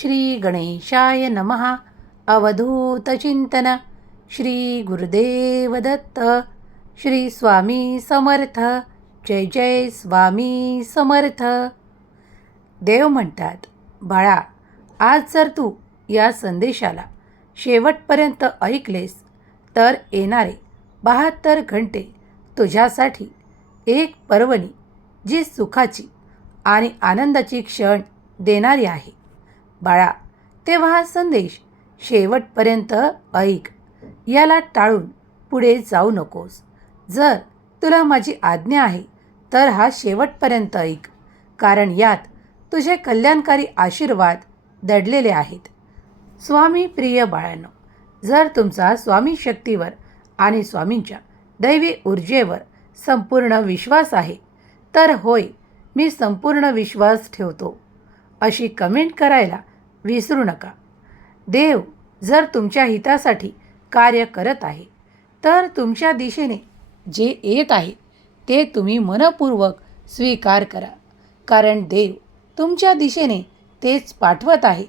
श्री गणेशाय नमः अवधूतचिंतन श्री गुरुदेव दत्त. श्री स्वामी समर्थ. जय जय स्वामी समर्थ. देव म्हणतात बाळा आज जर तू या संदेशाला शेवटपर्यंत ऐकलेस तर येणारे बहात्तर घंटे तुझ्यासाठी एक पर्वणी जी सुखाची आणि आनंदाची क्षण देणारी आहे. बाळा तेव्हा हा संदेश शेवटपर्यंत ऐक. याला टाळून पुढे जाऊ नकोस. जर तुला माझी आज्ञा आहे तर हा शेवटपर्यंत ऐक. कारण यात तुझे कल्याणकारी आशीर्वाद दडलेले आहेत. स्वामी प्रिय बाळांनो जर तुमचा स्वामी शक्तीवर आणि स्वामींच्या दैवी ऊर्जेवर संपूर्ण विश्वास आहे तर होय मी संपूर्ण विश्वास ठेवतो. अशी कमेंट करायला विसरू नका. देव जर तुमच्या हितासाठी कार्य करत आहे तर तुमच्या दिशेने जे येत आहे ते तुम्ही मनपूर्वक स्वीकार करा. कारण देव तुमच्या दिशेने तेच पाठवत आहे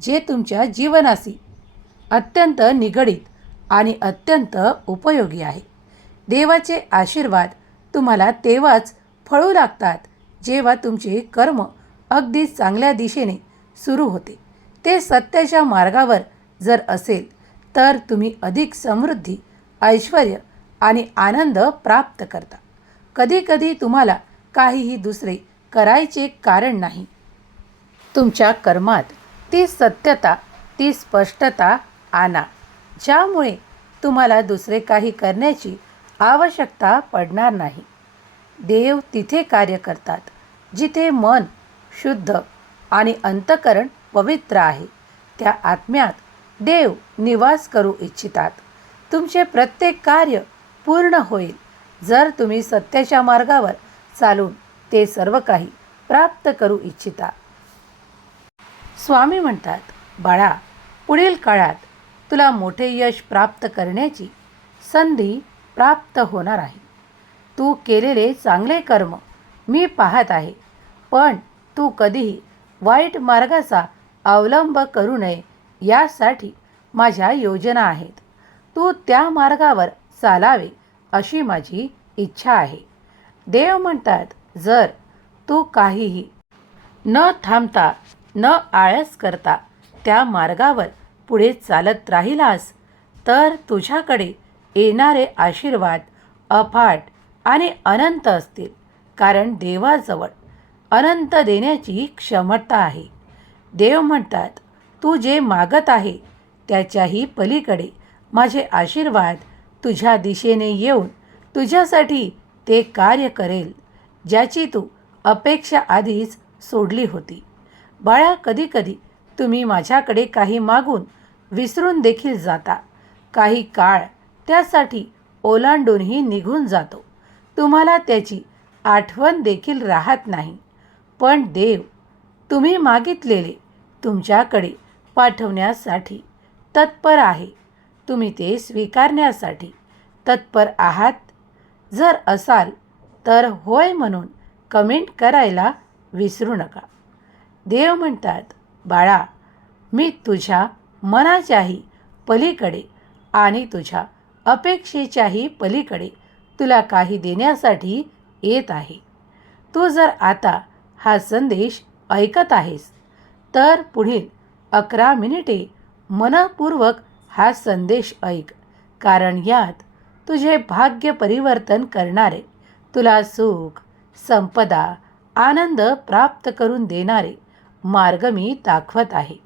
जे तुमच्या जीवनाशी अत्यंत निगडीत आणि अत्यंत उपयोगी आहे. देवाचे आशीर्वाद तुम्हाला तेव्हाच फळू लागतात जेव्हा तुमचे कर्म अगदी चांगल्या दिशेने सुरू होते. ते सत्याच्या मार्गावर जर असेल तर तुम्ही अधिक समृद्धी ऐश्वर आणि आनंद प्राप्त करता. कधीकधी तुम्हाला काहीही दुसरे करायचे कारण नाही. तुमच्या कर्मात ती सत्यता ती स्पष्टता आणा ज्यामुळे तुम्हाला दुसरे काही करण्याची आवश्यकता पडणार नाही. देव तिथे कार्य करतात जिथे मन शुद्ध आणि अंतकरण पवित्र आहे. त्या आत्म्यात देव निवास करू इच्छितात. तुमचे प्रत्येक कार्य पूर्ण होईल. जर तुम्ही सत्याच्या मार्गावर चालून ते सर्व काही प्राप्त करू इच्छिता. स्वामी म्हणतात बाळा पुढील काळात तुला मोठे यश प्राप्त करण्याची संधी प्राप्त होणार आहे. तू केलेले चांगले कर्म मी पाहत आहे पण तू कधीही वाईट मार्गाचा अवलंब करू नये यासाठी माझ्या योजना आहेत. तू त्या मार्गावर चालावे अशी माझी इच्छा आहे. देव म्हणतात जर तू काहीही न थांबता न आळस करता त्या मार्गावर पुढे चालत राहिलास तर तुझ्याकडे येणारे आशीर्वाद अफाट आणि अनंत असतील कारण देवाजवळ अनंत देण्याची क्षमता आहे. देव म्हणतात तू जे मागत आहे त्याच्याही पलीकडे. माझे आशीर्वाद तुझ्या दिशेने येऊन तुझ्यासाठी ते कार्य करेल ज्याची तू अपेक्षा आधीच सोडली होती. बाळा कधीकधी तुम्ही माझ्याकडे काही मागून विसरून देखील जाता. काही काळ त्यासाठी ओलांडूनही निघून जातो. तुम्हाला त्याची आठवण देखील राहत नाही. पण देव तुम्ही मागितलेले तुमच्याकडे पाठवण्यासाठी तत्पर आहे. तुम्ही ते स्वीकारण्यासाठी तत्पर आहात. जर असाल तर होय म्हणून कमेंट करायला विसरू नका. देव म्हणतात बाळा मी तुझ्या मनाच्याही पलीकडे आणि तुझ्या अपेक्षेच्याही पलीकडे तुला काही देण्यासाठी येत आहे. तू जर आता हा संदेश ऐकत आहेस तर पुढील अकरा मिनिटे मनपूर्वक हा संदेश ऐक कारण यात तुझे भाग्य परिवर्तन करणारे तुला सुख संपदा आनंद प्राप्त करून देणारे मार्ग मी दाखवत आहे.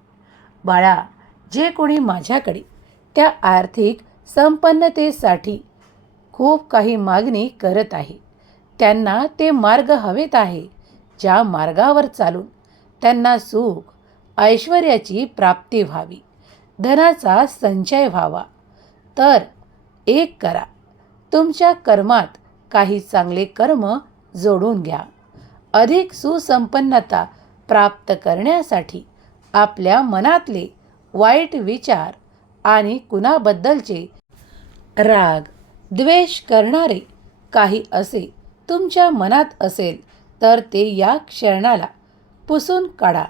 बाळा जे कोणी माझ्याकडे त्या आर्थिक संपन्नतेसाठी खूप काही मागणी करत आहे त्यांना ते मार्ग हवेत आहे. ज्या मार्गावर चालून त्यांना सुख ऐश्वर्याची प्राप्ती व्हावी. धनाचा संचय व्हावा. तर एक करा. तुमच्या कर्मात काही चांगले कर्म जोडून घ्या. अधिक सुसंपन्नता प्राप्त करण्यासाठी आपल्या मनातले वाईट विचार आणि कुणाबद्दलचे राग द्वेष करणारे काही असे तुमच्या मनात असेल तर ते या क्षणाला पुसून काढा.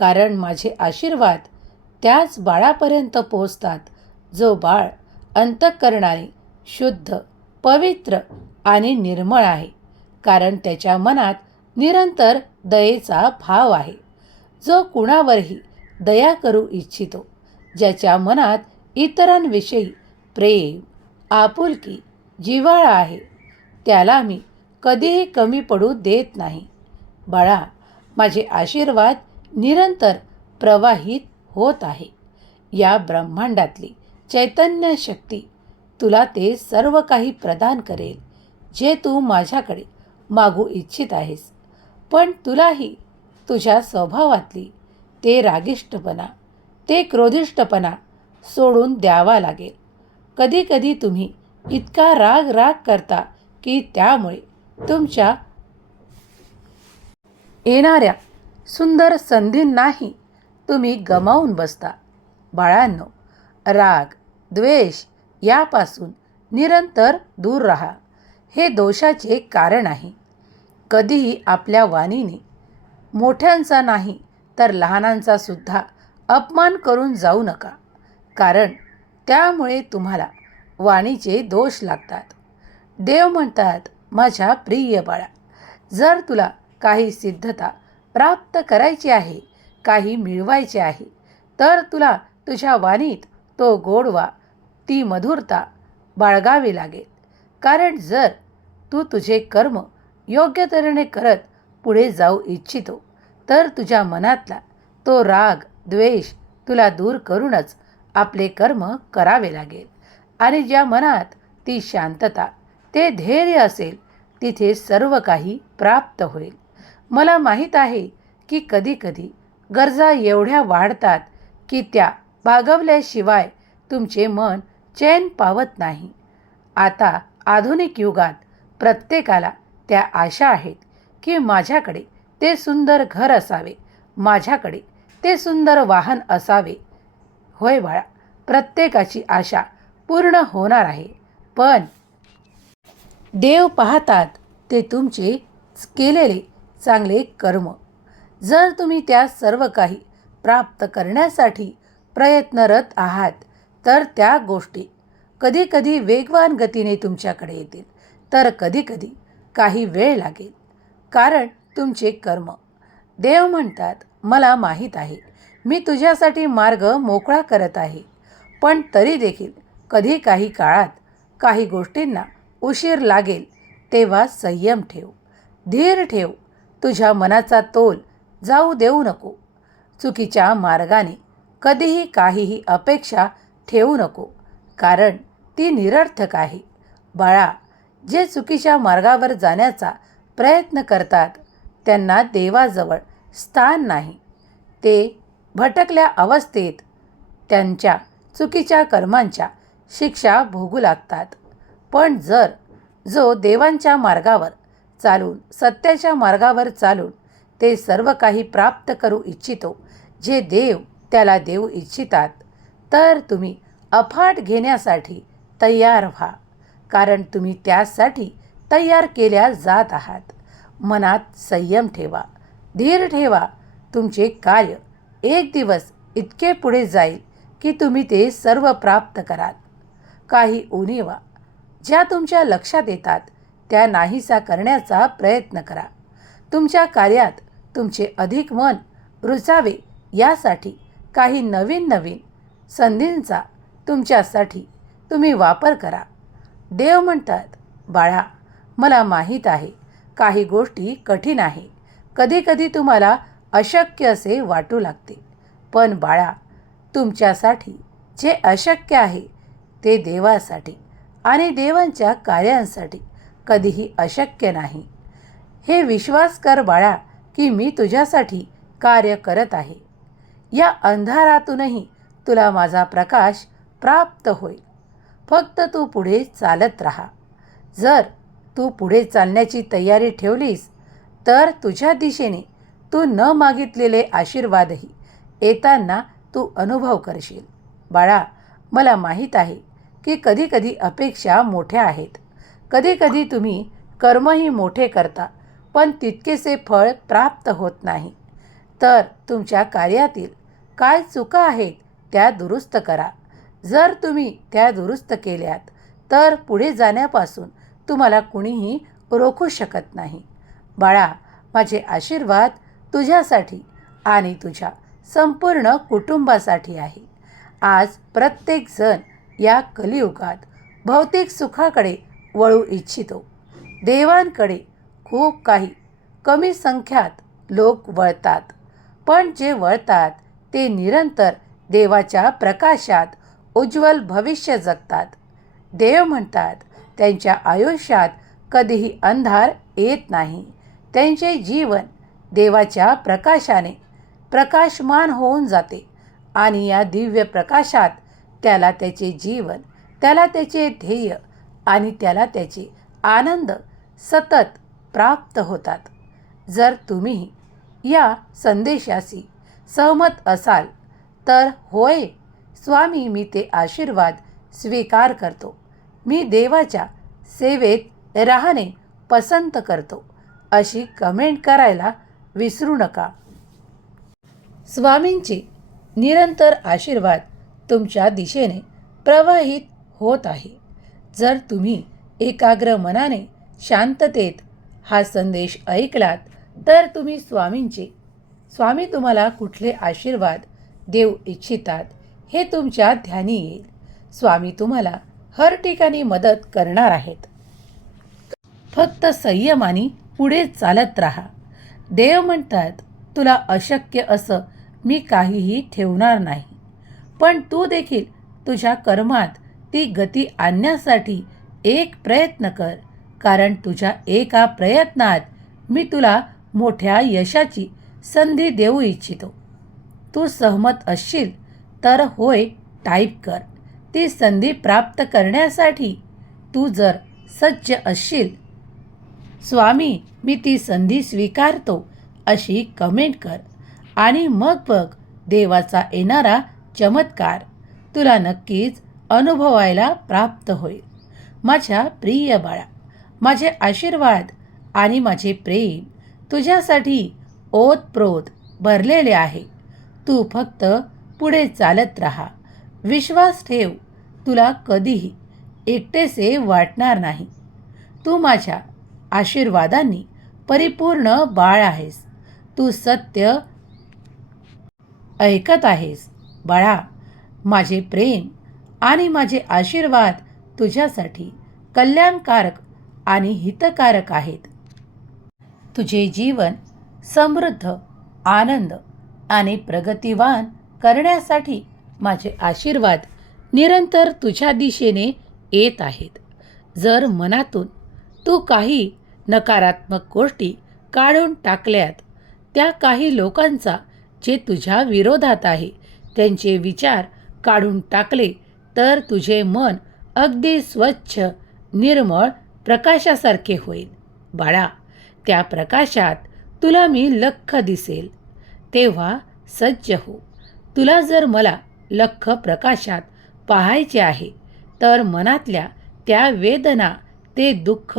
कारण माझे आशीर्वाद त्याच बाळापर्यंत पोचतात जो बाळ अंतःकरणाने शुद्ध पवित्र आणि निर्मळ आहे कारण त्याच्या मनात निरंतर दयेचा भाव आहे. जो कुणावरही दया करू इच्छितो ज्याच्या मनात इतरांविषयी प्रेम आपुलकी जिव्हाळा आहे त्याला मी कधीही कमी पडू देत नाही. बाळा माझे आशीर्वाद निरंतर प्रवाहित होत आहे. या ब्रह्मांडातली चैतन्य शक्ती तुला ते सर्व काही प्रदान करेल जे तू माझ्याकडे मागू इच्छित आहेस. पण तुलाही तुझ्या स्वभावातली ते रागिष्टपणा ते क्रोधिष्टपणा सोडून द्यावा लागेल. कधीकधी तुम्ही इतका राग राग करता की त्यामुळे तुमच्या येणाऱ्या सुंदर संधींनाही तुम्ही गमावून बसता. बाळांनो राग द्वेष यापासून निरंतर दूर राहा. हे दोषाचे कारण आहे. कधीही आपल्या वाणीने मोठ्यांचा नाही तर लहानांचा सुद्धा अपमान करून जाऊ नका. कारण त्यामुळे तुम्हाला वाणीचे दोष लागतात. देव म्हणतात माझ्या प्रिय बाळा जर तुला काही सिद्धता प्राप्त करायची आहे काही मिळवायचे आहे तर तुला तुझ्या वाणीत तो गोडवा ती मधुरता बाळगावी लागेल. कारण जर तू तुझे कर्म योग्य तऱ्हेने करत पुढे जाऊ इच्छितो तर तुझ्या मनातला तो राग द्वेष तुला दूर करूनच आपले कर्म करावे लागेल. आणि ज्या मनात ती शांतता ते धैर्य असेल तिथे सर्व काही प्राप्त होईल. मला माहीत आहे की कधीकधी गरजा एवढ्या वाढतात की त्या भागवल्याशिवाय तुमचे मन चैन पावत नाही. आता आधुनिक युगात प्रत्येकाला त्या आशा आहेत की माझ्याकडे ते सुंदर घर असावे माझ्याकडे ते सुंदर वाहन असावे. होय बाळा प्रत्येकाची आशा पूर्ण होणार आहे. पण देव पाहतात ते तुमचे केलेले चांगले कर्म. जर तुम्ही त्या सर्व काही प्राप्त करण्यासाठी प्रयत्नरत आहात तर त्या गोष्टी कधीकधी वेगवान गतीने तुमच्याकडे येतील. तर कधीकधी काही वेळ लागेल. कारण तुमचे कर्म. देव म्हणतात मला माहीत आहे. मी तुझ्यासाठी मार्ग मोकळा करत आहे. पण तरी देखील कधी काही काळात काही गोष्टींना उशीर लागेल तेव्हा संयम ठेव. धीर ठेव. तुझ्या मनाचा तोल जाऊ देऊ नको. चुकीच्या मार्गाने कधीही काहीही अपेक्षा ठेवू नको. कारण ती निरर्थक आहे. बाळा जे चुकीच्या मार्गावर जाण्याचा प्रयत्न करतात त्यांना देवाजवळ स्थान नाही. ते भटकल्या अवस्थेत त्यांच्या चुकीच्या कर्मांच्या शिक्षा भोगू लागतात. पण जर जो देवांच्या मार्गावर चालून सत्याच्या मार्गावर चालून ते सर्व काही प्राप्त करू इच्छितो. जे देव त्याला देऊ इच्छितात तर तुम्ही अफाट घेण्यासाठी तयार व्हा. कारण तुम्ही त्यासाठी तयार केल्या जात आहात. मनात संयम ठेवा धीर ठेवा. तुमचे कार्य एक दिवस इतके पुढे जाईल की तुम्ही ते सर्व प्राप्त कराल. काही उणीवा ज्या तुमच्या लक्षात येतात त्या नाहीसा करण्याचा प्रयत्न करा. तुमच्या कार्यात तुमचे अधिक मन रुचावे यासाठी काही नवीन नवीन संधींचा तुमच्यासाठी तुम्ही वापर करा. देव म्हणतात बाळा मला माहीत आहे काही गोष्टी कठीण आहे. कधीकधी तुम्हाला अशक्य असे वाटू लागते. पण बाळा तुमच्यासाठी जे अशक्य आहे ते देवासाठी आणि देवांच्या कार्यांसाठी कधीही अशक्य नाही. हे विश्वास कर बाळा की मी तुझ्यासाठी कार्य करत आहे. या अंधारातूनही तुला माझा प्रकाश प्राप्त होईल. फक्त तू पुढे चालत राहा. जर तू पुढे चालण्याची तयारी ठेवलीस तर तुझ्या दिशेने तू न मागितलेले आशीर्वादही येताना तू अनुभव करशील. बाळा मला माहीत आहे की कधीकधी अपेक्षा मोठ्या आहेत. कधीकधी तुम्ही कर्मही मोठे करता पण तितकेसे फळ प्राप्त होत नाही. तर तुमच्या कार्यातील काय चुका आहेत त्या दुरुस्त करा. जर तुम्ही त्या दुरुस्त केल्यात तर पुढे जाण्यापासून तुम्हाला कुणीही रोखू शकत नाही. बाळा माझे आशीर्वाद तुझ्यासाठी आणि तुझ्या संपूर्ण कुटुंबासाठी आहे. आज प्रत्येकजण या कलियुगात भौतिक सुखाकडे वळू इच्छितो. देवांकडे खूप काही कमी संख्यात लोक वळतात. पण जे वळतात ते निरंतर देवाच्या प्रकाशात उज्ज्वल भविष्य जगतात. देव म्हणतात त्यांच्या आयुष्यात कधीही अंधार येत नाही. त्यांचे जीवन देवाच्या प्रकाशाने प्रकाशमान होऊन जाते आणि या दिव्य प्रकाशात त्याला त्याचे जीवन त्याला त्याचे ध्येय आणि त्याला त्याचे आनंद सतत प्राप्त होतात. जर तुम्ही या संदेशाशी सहमत असाल तर होय स्वामी मी ते आशीर्वाद स्वीकार करतो. मी देवाच्या सेवेत राहणे पसंत करतो अशी कमेंट करायला विसरू नका. स्वामींचे निरंतर आशीर्वाद तुमच्या दिशेने प्रवाहित होत आहे. जर तुम्ही एकाग्र मनाने शांततेत हा संदेश ऐकलात तर तुम्ही स्वामींचे. स्वामी तुम्हाला कुठले आशीर्वाद देऊ इच्छितात हे तुमच्या ध्यानी येईल. स्वामी तुम्हाला हर ठिकाणी मदत करणार आहेत. फक्त संयमाने पुढे चालत राहा. देव म्हणतात तुला अशक्य असं मी काहीही ठेवणार नाही. पण तू देखील तुझ्या कर्मात ती गती आणण्यासाठी एक प्रयत्न कर कारण तुझ्या एका प्रयत्नात मी तुला मोठ्या यशाची संधी देऊ इच्छितो. तू सहमत असशील तर होय टाईप कर. ती संधी प्राप्त करण्यासाठी तू जर सज्ज असशील स्वामी मी ती संधी स्वीकारतो अशी कमेंट कर. आणि मग बघ देवाचा येणारा चमत्कार. तुला नक्कीच अनुभवायला प्राप्त होईल. माझ्या प्रिय बाळा माझे आशीर्वाद आणि माझे प्रेम तुझ्यासाठी ओतप्रोत भरलेले आहे. तू फक्त पुढे चालत राहा. विश्वास ठेव तुला कधीही एकटेसे वाटणार नाही. तू माझ्या आशीर्वादांनी परिपूर्ण बाळ आहेस. तू सत्य ऐकत आहेस. बाळा माझे प्रेम आणि माझे आशीर्वाद तुझ्यासाठी कल्याणकारक आणि हितकारक आहेत. तुझे जीवन समृद्ध आनंद आणि प्रगतिवान करण्यासाठी माझे आशीर्वाद निरंतर तुझ्या दिशेने येत आहेत. जर मनातून तू काही नकारात्मक गोष्टी काढून टाकल्यात त्या काही लोकांचा जे तुझ्या विरोधात आहे त्यांचे विचार काढून टाकले तर तुझे मन अगदी स्वच्छ निर्मळ प्रकाशासारखे होईल. बाळा त्या प्रकाशात तुला मी लख दिसेल. तेव्हा सज्ज हो. तुला जर मला लख प्रकाशात पाहायचे आहे तर मनातल्या त्या वेदना ते दुःख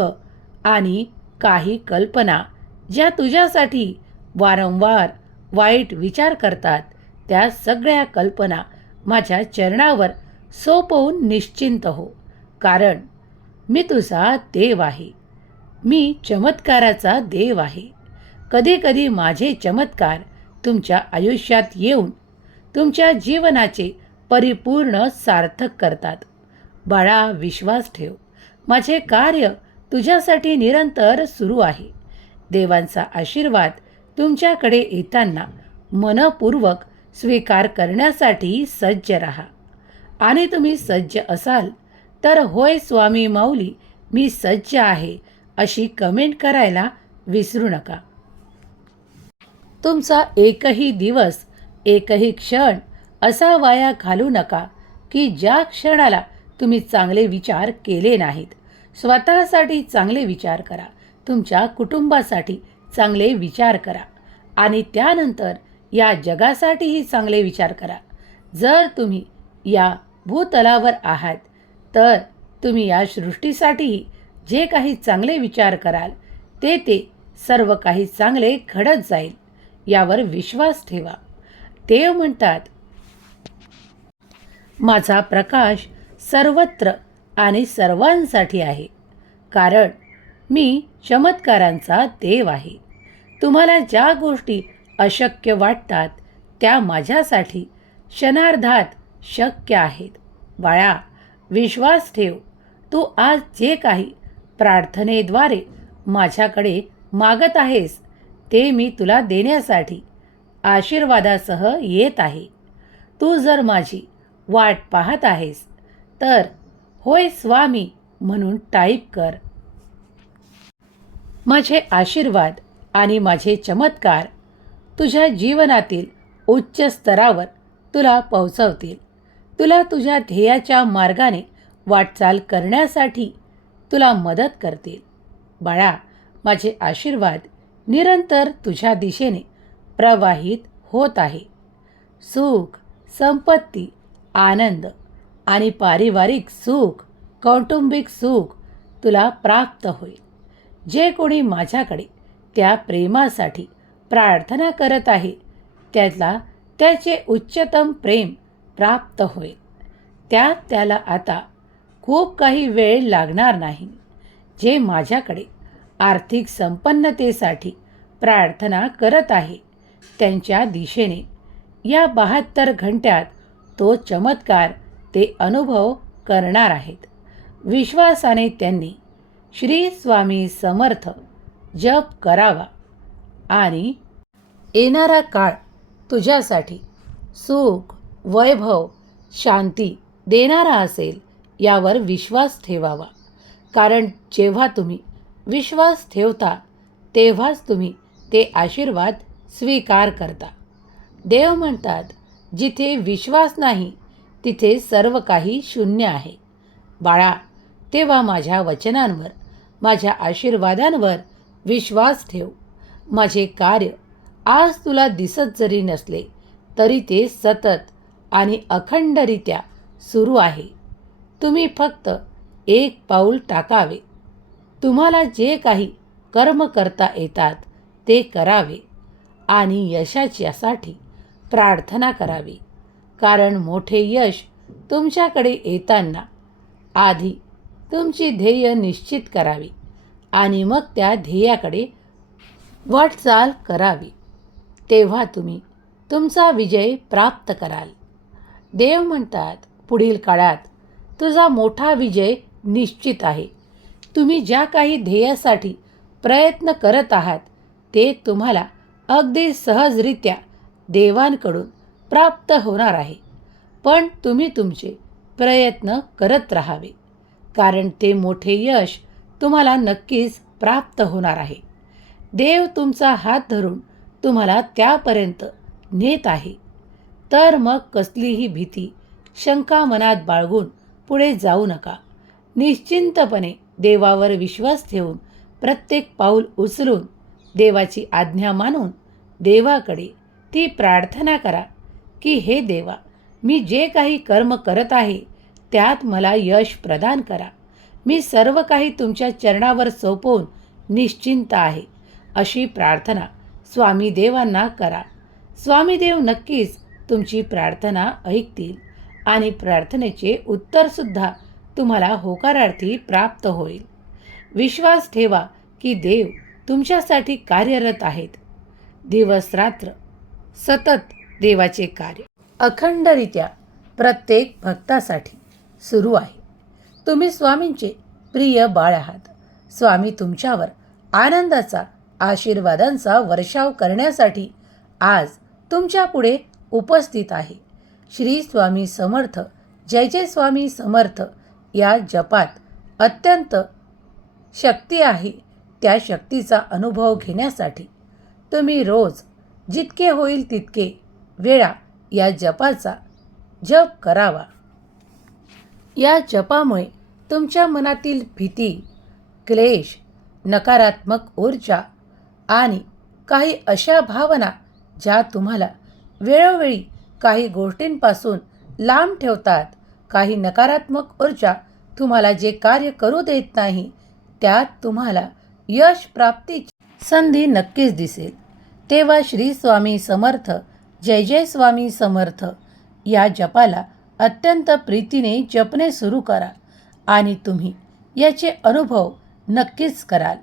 आणि काही कल्पना ज्या तुझ्यासाठी वारंवार वाईट विचार करतात त्या सगळ्या कल्पना माझ्या चरणावर सोपवून निश्चिंत हो. कारण मी तुझा देव आहे. मी चमत्काराचा देव आहे. कधीकधी माझे चमत्कार तुमच्या आयुष्यात येऊन तुमच्या जीवनाचे परिपूर्ण सार्थक करतात. बाळा विश्वास ठेव. माझे कार्य तुझ्यासाठी निरंतर सुरू आहे. देवांचा आशीर्वाद तुमच्याकडे येताना मनपूर्वक स्वीकार करण्यासाठी सज्ज रहा. आणि तुम्ही सज्ज असाल तर होय स्वामी माऊली मी सज्ज आहे अशी कमेंट करायला विसरू नका. तुमचा एकही दिवस एकही क्षण असा वाया घालू नका की ज्या क्षणाला तुम्ही चांगले विचार केले नाहीत. स्वतःसाठी चांगले विचार करा तुमच्या कुटुंबासाठी चांगले विचार करा आणि त्यानंतर या जगासाठीही चांगले विचार करा. जर तुम्ही या भूतलावर आहात. तर तुम्ही या सृष्टीसाठीही जे काही चांगले विचार कराल ते ते सर्व काही चांगले घडत जाईल यावर विश्वास ठेवा. देव म्हणतात माझा प्रकाश सर्वत्र आणि सर्वांसाठी आहे कारण मी चमत्कारांचा देव आहे. तुम्हाला ज्या गोष्टी अशक्य वाटतात त्या माझ्यासाठी क्षणार्धात शक्य आहेत. बाळा विश्वास ठेव. तू आज जे काही प्रार्थनेद्वारे माझ्याकडे मागत आहेस ते मी तुला देण्यासाठी आशीर्वादासह येत आहे. तू जर माझी वाट पाहत आहेस तर होय स्वामी म्हणून टाईप कर. माझे आशीर्वाद आणि माझे चमत्कार तुझ्या जीवनातील उच्च स्तरावर तुला पोहोचवतील. तुला तुझ्या ध्येयाच्या मार्गाने वाटचाल करण्यासाठी तुला मदत करतील. बाळा माझे आशीर्वाद निरंतर तुझ्या दिशेने प्रवाहित होत आहे. सुख संपत्ती आनंद आणि पारिवारिक सुख कौटुंबिक सुख तुला प्राप्त होईल. जे कोणी माझ्याकडे त्या प्रेमासाठी प्रार्थना करत आहे त्याला त्याचे उच्चतम प्रेम प्राप्त होईल. त्यात त्याला आता खूप काही वेळ लागणार नाही. जे माझ्याकडे आर्थिक संपन्नतेसाठी प्रार्थना करत आहे त्यांच्या दिशेने या बहात्तर घंट्यात तो चमत्कार ते अनुभव करणार आहेत. विश्वासाने त्यांनी श्री स्वामी समर्थ जप करावा आणि येणारा काळ तुझ्यासाठी सुख वैभव शांती देणारा असेल यावर विश्वास ठेवावा. कारण जेव्हा तुम्ही विश्वास ठेवता तेव्हाच तुम्ही ते आशीर्वाद स्वीकार करता. देव म्हणतात जिथे विश्वास नाही तिथे सर्व काही शून्य आहे. बाळा तेव्हा माझ्या वचनांवर माझ्या आशीर्वादांवर विश्वास ठेव. माझे कार्य आज तुला दिसत जरी नसले तरी ते सतत आणि अखंडरित्या सुरू आहे. तुम्ही फक्त एक पाऊल टाकावे. तुम्हाला जे काही कर्म करता येतात ते करावे आणि यशाच्यासाठी प्रार्थना करावी. कारण मोठे यश तुमच्याकडे येताना आधी तुमची ध्येय निश्चित करावी आणि मग त्या ध्येयाकडे वाटचाल करावी. तेव्हा तुम्ही तुमचा विजय प्राप्त कराल. देव म्हणतात पुढील काळात तुझा मोठा विजय निश्चित आहे. तुम्ही ज्या काही ध्येयासाठी प्रयत्न करत आहात ते तुम्हाला अगदी सहजरित्या देवांकडून प्राप्त होणार आहे. पण तुम्ही तुमचे प्रयत्न करत राहावे. कारण ते मोठे यश तुम्हाला नक्कीच प्राप्त होणार आहे. देव तुमचा हात धरून तुम्हाला त्यापर्यंत नेत आहे. तर मग कसलीही भीती शंका मनात बाळगून पुढे जाऊ नका. निश्चिंतपणे देवावर विश्वास ठेवून प्रत्येक पाऊल उचलून देवाची आज्ञा मानून देवाकडे ती प्रार्थना करा की हे देवा मी जे काही कर्म करत आहे त्यात मला यश प्रदान करा. मी सर्व काही तुमच्या चरणावर सोपवून निश्चिंत आहे. अशी प्रार्थना स्वामी देवांना करा. स्वामीदेव नक्कीच तुमची प्रार्थना ऐकतील आणि प्रार्थनेचे उत्तरसुद्धा तुम्हाला होकारार्थी प्राप्त होईल. विश्वास ठेवा की देव तुमच्यासाठी कार्यरत आहेत. दिवस रात्र सतत देवाचे कार्य अखंडरित्या प्रत्येक भक्तासाठी सुरू आहे. तुम्ही स्वामींचे प्रिय बाळ आहात. स्वामी तुमच्यावर आनंदाचा आशीर्वादांचा वर्षाव करण्यासाठी आज तुमच्यापुढे उपस्थित आहे. श्री स्वामी समर्थ जय जय स्वामी समर्थ या जपात अत्यंत शक्ती आहे त्या शक्तीचा अनुभव घेण्यासाठी. तुम्ही रोज जितके होईल तितके वेळा या जपाचा जप करावा. या जपामुळे तुमच्या मनातील भीती क्लेश नकारात्मक ऊर्जा आणि काही अशा भावना ज्या तुम्हाला वेळोवेळी काही गोष्टींपासून लांब ठेवतात. काही नकारात्मक ऊर्जा तुम्हाला जे कार्य करू देत नाही त्यात तुम्हाला यश प्राप्तीची संधी नक्कीच दिसेल. तेव्हा श्री स्वामी समर्थ जय जय स्वामी समर्थ या जपाला अत्यंत प्रीतीने जपणे सुरू करा आणि तुम्ही याचे अनुभव नक्कीच कराल.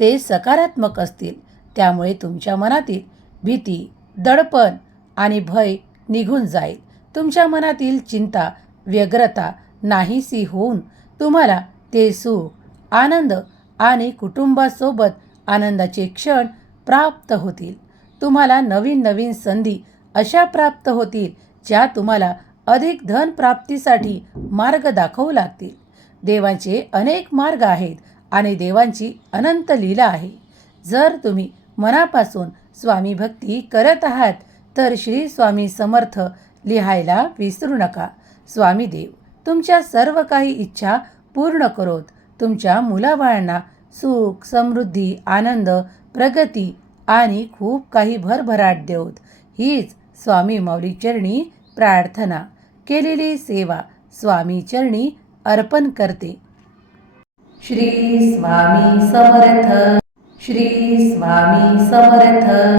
ते सकारात्मक असतील त्यामुळे तुमच्या मनातील भीती दडपण आणि भय निघून जाईल. तुमच्या मनातील चिंता व्यग्रता नाहीसी होऊन तुम्हाला ते सुख आनंद आणि कुटुंबासोबत आनंदाचे क्षण प्राप्त होतील. तुम्हाला नवीन नवीन संधी अशा प्राप्त होतील ज्या तुम्हाला अधिक धन प्राप्तीसाठी मार्ग दाखवू लागतील. देवांचे अनेक मार्ग आहेत आणि देवांची अनंत लीला आहे. जर तुम्ही मनापासून स्वामी भक्ती करत आहात तर श्री स्वामी समर्थ लिहायला विसरू नका. स्वामी देव तुमच्या सर्व काही इच्छा पूर्ण करोत. तुमच्या मुलाबाळांना सुख समृद्धी आनंद प्रगती आणि खूप काही भरभराट देवत. हीच स्वामी माऊलीचरणी प्रार्थना. केलेली सेवा स्वामी चरणी अर्पण करते. श्री स्वामी समर्थ श्री स्वामी समर्थ.